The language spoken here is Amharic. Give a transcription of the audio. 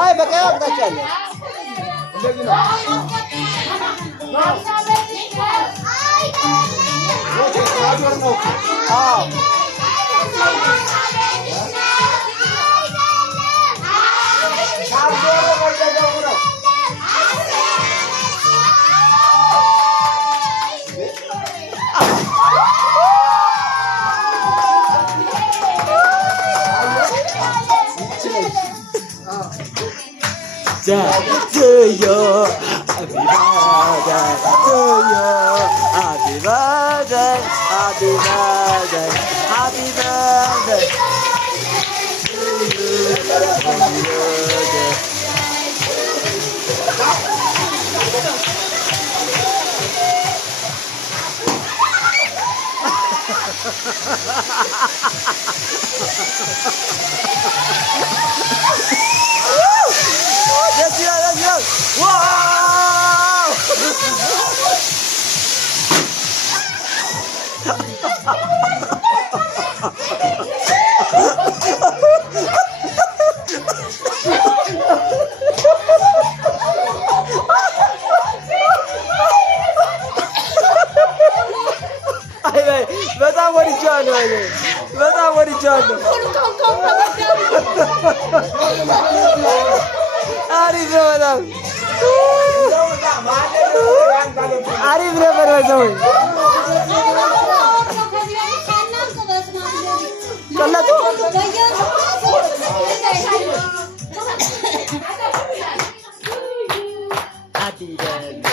አይ በቀኝ አቅጣጫ አለ። እንደዚህ ነው። አዎ to you, happy birthday to you, happy birthday, happy birthday, happy birthday to you, happy birthday. Let's go! Wow! በጣም ወድጃለሁ። በጣም ወድጃለሁ። አሪፍ ነው። በጣም አሪፍ ነበር። በዛው ቀለጡ Happy birthday.